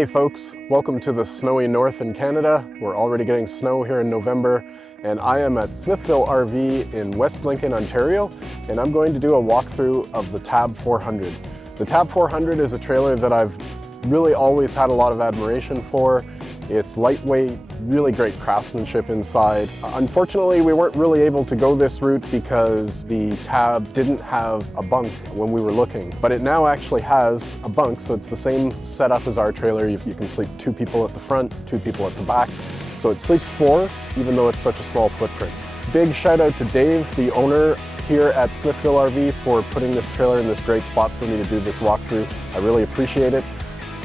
Hey folks, welcome to the snowy north in Canada. We're already getting snow here in November, and I am at Smithville RV in West Lincoln, Ontario, and I'm going to do a walkthrough of the Tab 400. The Tab 400 is a trailer that I've really always had a lot of admiration for. It's lightweight, really great craftsmanship inside. Unfortunately, we weren't really able to go this route because the Tab didn't have a bunk when we were looking, but it now actually has a bunk, so it's the same setup as our trailer. You can sleep 2 people at the front, 2 people at the back. So it sleeps 4, even though it's such a small footprint. Big shout out to Dave, the owner here at Smithville RV, for putting this trailer in this great spot for me to do this walkthrough. I really appreciate it.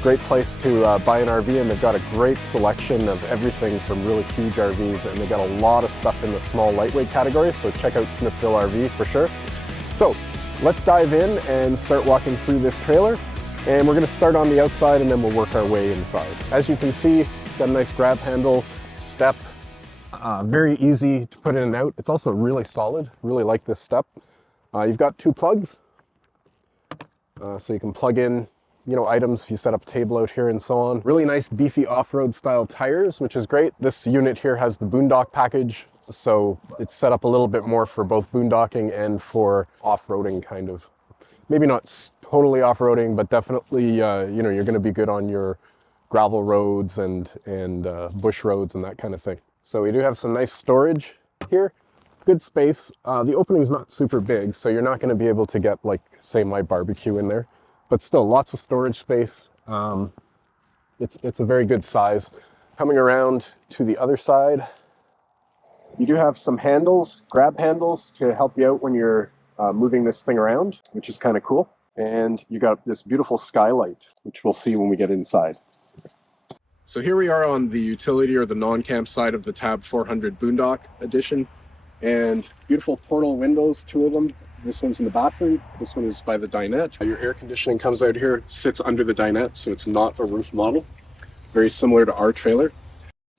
Great place to buy an RV, and they've got a great selection of everything from really huge RVs, and they've got a lot of stuff in the small lightweight category, so check out Smithville RV for sure. So let's dive in and start walking through this trailer, and we're going to start on the outside and then we'll work our way inside. As you can see, got a nice grab handle, step, very easy to put in and out. It's also really solid, really like this step. You've got 2 plugs, so you can plug in items if you set up a table out here and so on. Really nice beefy off-road style tires, which is great. This unit here has the Boondock package, so it's set up a little bit more for both boondocking and for off-roading, kind of. Maybe not totally off-roading, but definitely, you're going to be good on your gravel roads and bush roads and that kind of thing. So we do have some nice storage here. Good space. The opening's not super big, so you're not going to be able to get, like, say, my barbecue in there. But still, lots of storage space. It's a very good size. Coming around to the other side, you do have some handles, grab handles, to help you out when you're moving this thing around, which is kind of cool. And you got this beautiful skylight, which we'll see when we get inside. So here we are on the utility or the non-camp side of the Tab 400 Boondock Edition. And beautiful portal windows, 2 of them. This one's in the bathroom, this one is by the dinette. Your air conditioning comes out here, sits under the dinette, so it's not a roof model. Very similar to our trailer.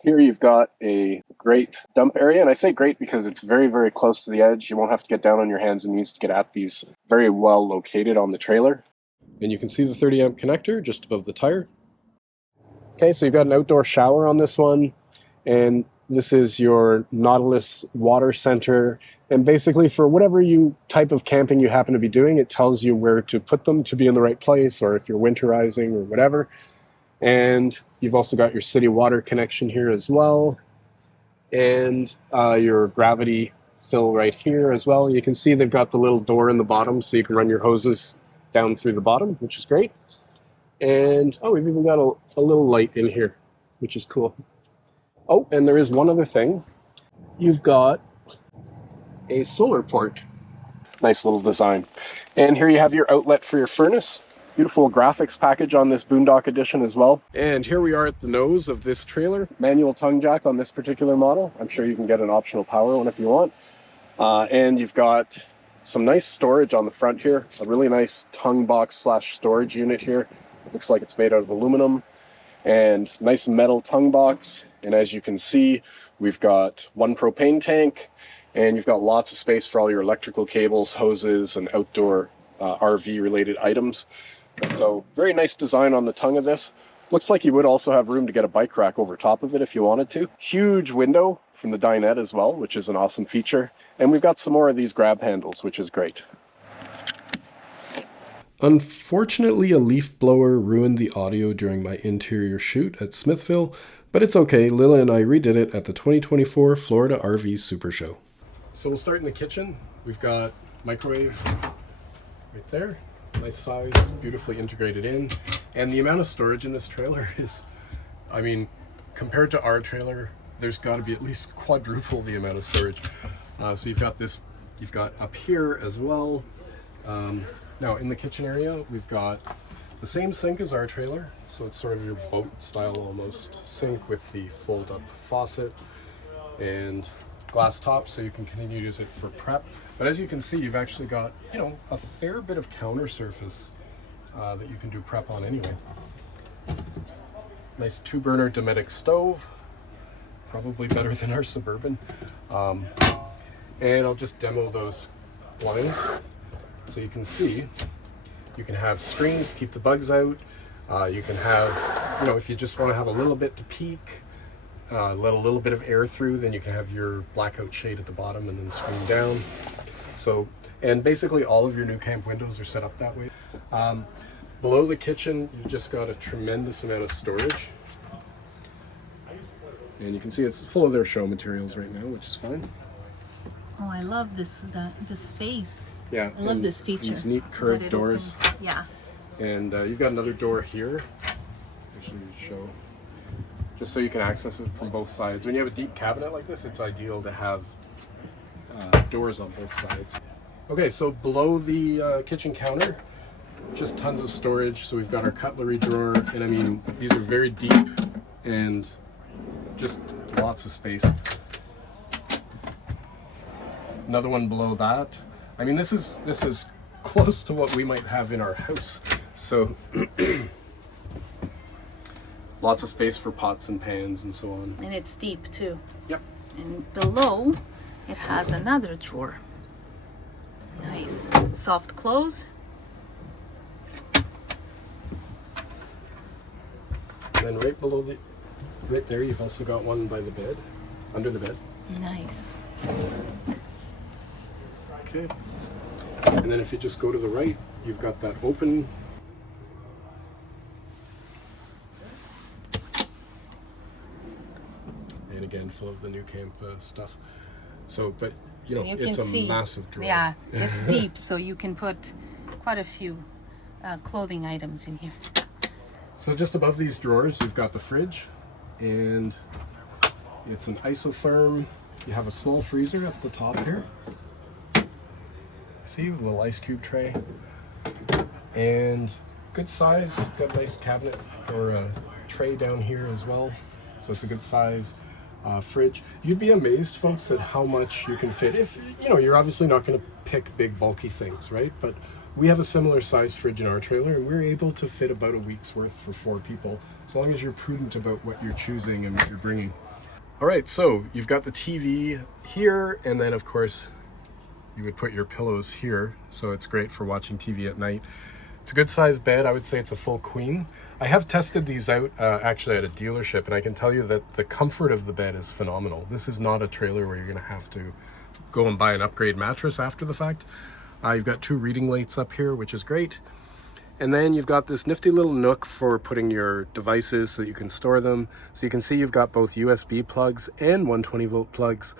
Here you've got a great dump area, and I say great because it's very, very close to the edge. You won't have to get down on your hands and knees to get at these. Very well located on the trailer. And you can see the 30 amp connector just above the tire. Okay, so you've got an outdoor shower on this one, and this is your Nautilus water center. And basically, for whatever type of camping you happen to be doing, it tells you where to put them to be in the right place, or if you're winterizing or whatever. And you've also got your city water connection here as well. And your gravity fill right here as well. You can see they've got the little door in the bottom, so you can run your hoses down through the bottom, which is great. And, oh, we've even got a little light in here, which is cool. Oh, and there is one other thing. You've got a solar port. Nice little design. And here you have your outlet for your furnace. Beautiful graphics package on this Boondock Edition as well. And here we are at the nose of this trailer. Manual tongue jack on this particular model. I'm sure you can get an optional power one if you want. And you've got some nice storage on the front here. A really nice tongue box / storage unit here. Looks like it's made out of aluminum. And nice metal tongue box. And as you can see, we've got 1 propane tank. And you've got lots of space for all your electrical cables, hoses, and outdoor RV-related items. So very nice design on the tongue of this. Looks like you would also have room to get a bike rack over top of it if you wanted to. Huge window from the dinette as well, which is an awesome feature. And we've got some more of these grab handles, which is great. Unfortunately, a leaf blower ruined the audio during my interior shoot at Smithville, but it's okay. Lila and I redid it at the 2024 Florida RV Super Show. So we'll start in the kitchen. We've got microwave right there. Nice size, beautifully integrated in. And the amount of storage in this trailer is, I mean, compared to our trailer, there's got to be at least quadruple the amount of storage. So you've got up here as well. Now in the kitchen area, we've got the same sink as our trailer. So it's sort of your boat style almost sink with the fold up faucet and glass top, so you can continue to use it for prep. But as you can see, you've actually got, a fair bit of counter surface that you can do prep on anyway. Nice 2-burner Dometic stove, probably better than our Suburban. And I'll just demo those blinds. So you can see, you can have screens to keep the bugs out. You can have you know, if you just want to have a little bit to peek, let a little bit of air through, then you can have your blackout shade at the bottom and then screen down. So, and basically all of your new camp windows are set up that way. Below the kitchen, you've just got a tremendous amount of storage. And you can see it's full of their show materials right now, which is fine. Oh, I love this, the space. Yeah, I love this feature. These neat curved that it doors. opens. Yeah. And you've got another door here. Actually, show. Just so you can access it from both sides. When you have a deep cabinet like this, it's ideal to have doors on both sides. Okay, so below the kitchen counter, just tons of storage. So we've got our cutlery drawer, and I mean, these are very deep and just lots of space. Another one below that. I mean, this is close to what we might have in our house. So lots of space for pots and pans and so on. And it's deep too. Yep. And below, it has another drawer. Nice. Soft close. And then right below right there, you've also got one by the bed, under the bed. Nice. Okay. And then if you just go to the right, you've got that open. And again, full of the new camp stuff. So, but you know, You it's can a see, massive drawer. Yeah, it's deep, so you can put quite a few clothing items in here. So just above these drawers, you've got the fridge, and it's an isotherm. You have a small freezer at the top here. See, with a little ice cube tray, and good size. Got a nice cabinet or a tray down here as well. So it's a good size fridge. You'd be amazed, folks, at how much you can fit. If you know, you're obviously not going to pick big bulky things, right? But we have a similar size fridge in our trailer, and we're able to fit about a week's worth for 4 people, as long as you're prudent about what you're choosing and what you're bringing. All right, so you've got the TV here, and then of course you would put your pillows here, so it's great for watching TV at night. It's a good sized bed. I would say it's a full queen. I have tested these out actually at a dealership, and I can tell you that the comfort of the bed is phenomenal. This is not a trailer where you're going to have to go and buy an upgrade mattress after the fact. You've got 2 reading lights up here, which is great. And then you've got this nifty little nook for putting your devices so that you can store them. So you can see you've got both USB plugs and 120 volt plugs.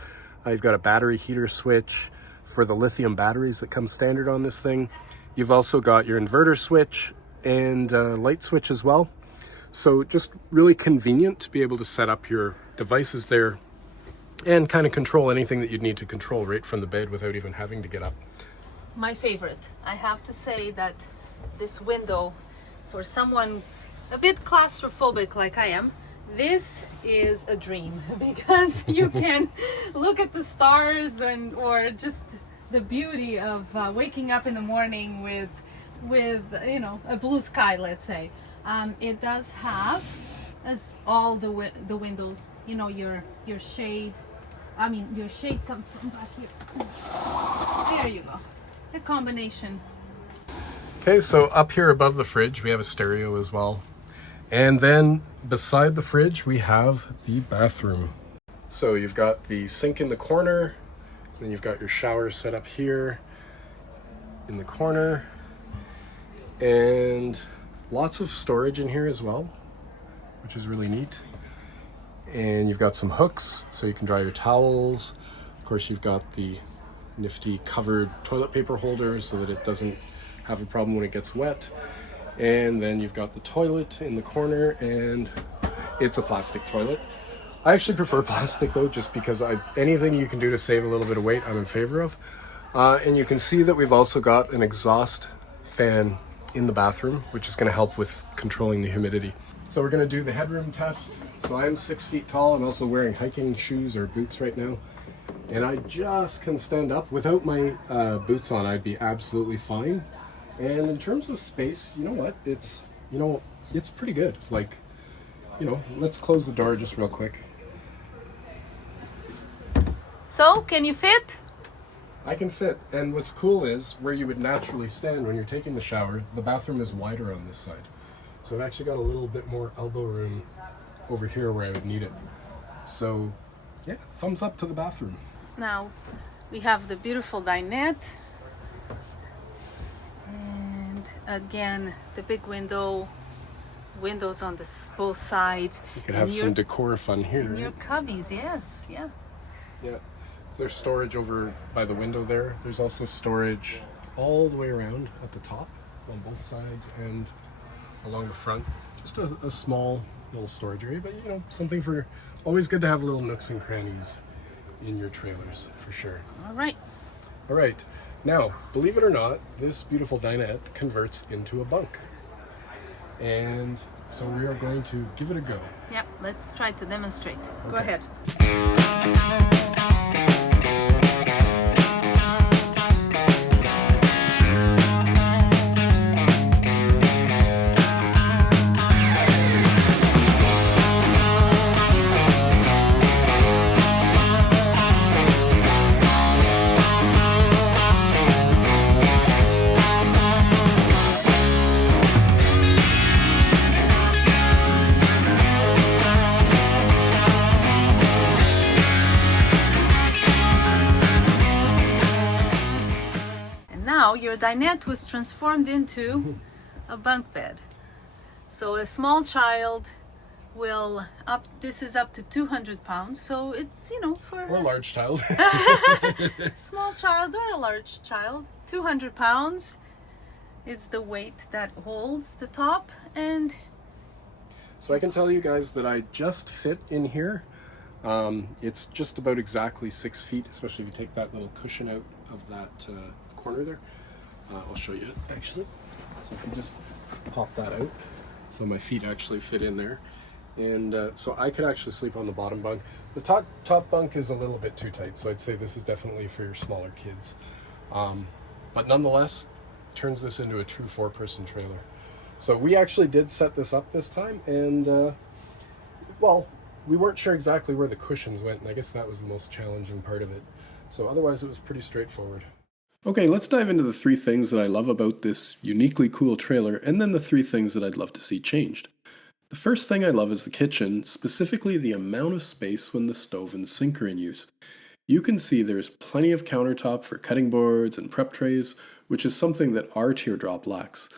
You've got a battery heater switch for the lithium batteries that come standard on this thing. You've also got your inverter switch and light switch as well. So just really convenient to be able to set up your devices there and kind of control anything that you'd need to control right from the bed without even having to get up. My favorite. I have to say that this window, for someone a bit claustrophobic like I am, this is a dream because you can look at the stars or just the beauty of waking up in the morning with you know, a blue sky, let's say. It does have, as all the windows, you know, your shade. I mean, your shade comes from back here. There you go. The combination. Okay, so up here above the fridge, we have a stereo as well. And then beside the fridge, we have the bathroom. So you've got the sink in the corner, then you've got your shower set up here in the corner, and lots of storage in here as well, which is really neat. And you've got some hooks so you can dry your towels. Of course, you've got the nifty covered toilet paper holder so that it doesn't have a problem when it gets wet. And then you've got the toilet in the corner, and it's a plastic toilet. I actually prefer plastic though, just because anything you can do to save a little bit of weight, I'm in favor of. And you can see that we've also got an exhaust fan in the bathroom, which is going to help with controlling the humidity. So we're going to do the headroom test. So I am 6 feet tall. I'm also wearing hiking shoes or boots right now, and I just can stand up. Without my boots on, I'd be absolutely fine. And in terms of space, you know what? It's pretty good. Like, you know, let's close the door just real quick. So, can you fit? I can fit. And what's cool is where you would naturally stand when you're taking the shower, the bathroom is wider on this side. So I've actually got a little bit more elbow room over here where I would need it. So yeah, thumbs up to the bathroom. Now we have the beautiful dinette. And again, the big windows on both sides. You could have some decor fun here. And right? your cubbies, yes, yeah. Yeah. So there's storage over by the window there. There's also storage all the way around at the top on both sides and along the front. Just a small little storage area, but you know, something for always good to have little nooks and crannies in your trailers for sure. All right. All right. Now, believe it or not, this beautiful dinette converts into a bunk. And so we are going to give it a go. Yeah, let's try to demonstrate. Okay. Go ahead. Now your dinette was transformed into a bunk bed. So a small child will this is up to 200 pounds, so it's, you know, for Or a large child. small child or a large child. 200 pounds is the weight that holds the top. And So I can tell you guys that I just fit in here. It's just about exactly 6 feet, especially if you take that little cushion out of that corner there. I'll show you actually. So if you just pop that out, so my feet actually fit in there. And so I could actually sleep on the bottom bunk. The top bunk is a little bit too tight, so I'd say this is definitely for your smaller kids. But nonetheless, turns this into a true 4-person trailer. So we actually did set this up this time, and well, we weren't sure exactly where the cushions went, and I guess that was the most challenging part of it. So otherwise it was pretty straightforward. Okay, let's dive into the 3 things that I love about this uniquely cool trailer, and then the 3 things that I'd love to see changed. The first thing I love is the kitchen, specifically the amount of space when the stove and sink are in use. You can see there's plenty of countertop for cutting boards and prep trays, which is something that our teardrop lacks.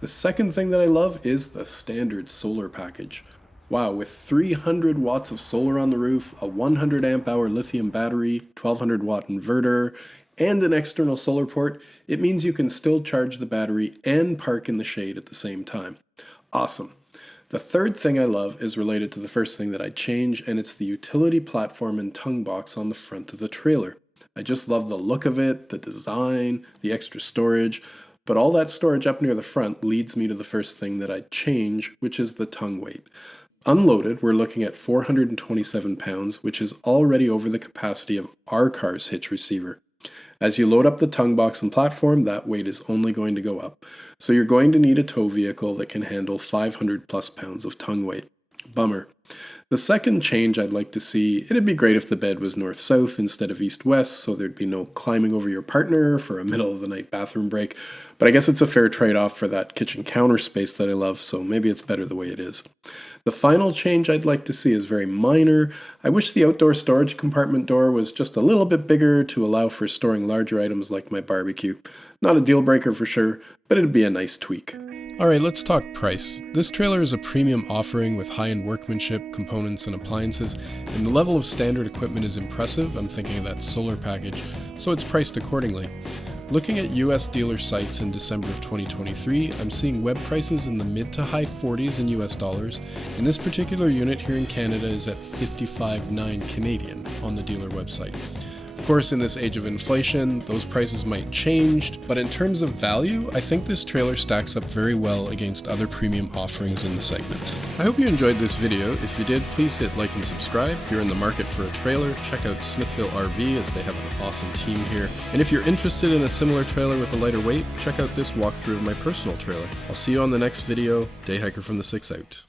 The second thing that I love is the standard solar package. Wow, with 300 watts of solar on the roof, a 100 amp hour lithium battery, 1200 watt inverter, and an external solar port, it means you can still charge the battery and park in the shade at the same time. Awesome. The third thing I love is related to the first thing that I'd change, and it's the utility platform and tongue box on the front of the trailer. I just love the look of it, the design, the extra storage, but all that storage up near the front leads me to the first thing that I'd change, which is the tongue weight. Unloaded, we're looking at 427 pounds, which is already over the capacity of our car's hitch receiver. As you load up the tongue box and platform, that weight is only going to go up. So you're going to need a tow vehicle that can handle 500 plus pounds of tongue weight. Bummer. The second change I'd like to see, it'd be great if the bed was north-south instead of east-west, so there'd be no climbing over your partner for a middle-of-the-night bathroom break. But I guess it's a fair trade-off for that kitchen counter space that I love, so maybe it's better the way it is. The final change I'd like to see is very minor. I wish the outdoor storage compartment door was just a little bit bigger to allow for storing larger items like my barbecue. Not a deal breaker for sure, but it'd be a nice tweak. Alright, let's talk price. This trailer is a premium offering with high-end workmanship, components, and appliances, and the level of standard equipment is impressive. I'm thinking of that solar package, so it's priced accordingly. Looking at US dealer sites in December of 2023, I'm seeing web prices in the mid to high 40s in US dollars, and this particular unit here in Canada is at $55.9 Canadian on the dealer website. Of course, in this age of inflation, those prices might change, but in terms of value, I think this trailer stacks up very well against other premium offerings in the segment. I hope you enjoyed this video. If you did, please hit like and subscribe. If you're in the market for a trailer, check out Smithville RV as they have an awesome team here. And if you're interested in a similar trailer with a lighter weight, check out this walkthrough of my personal trailer. I'll see you on the next video. Day Hiker from the 6 out.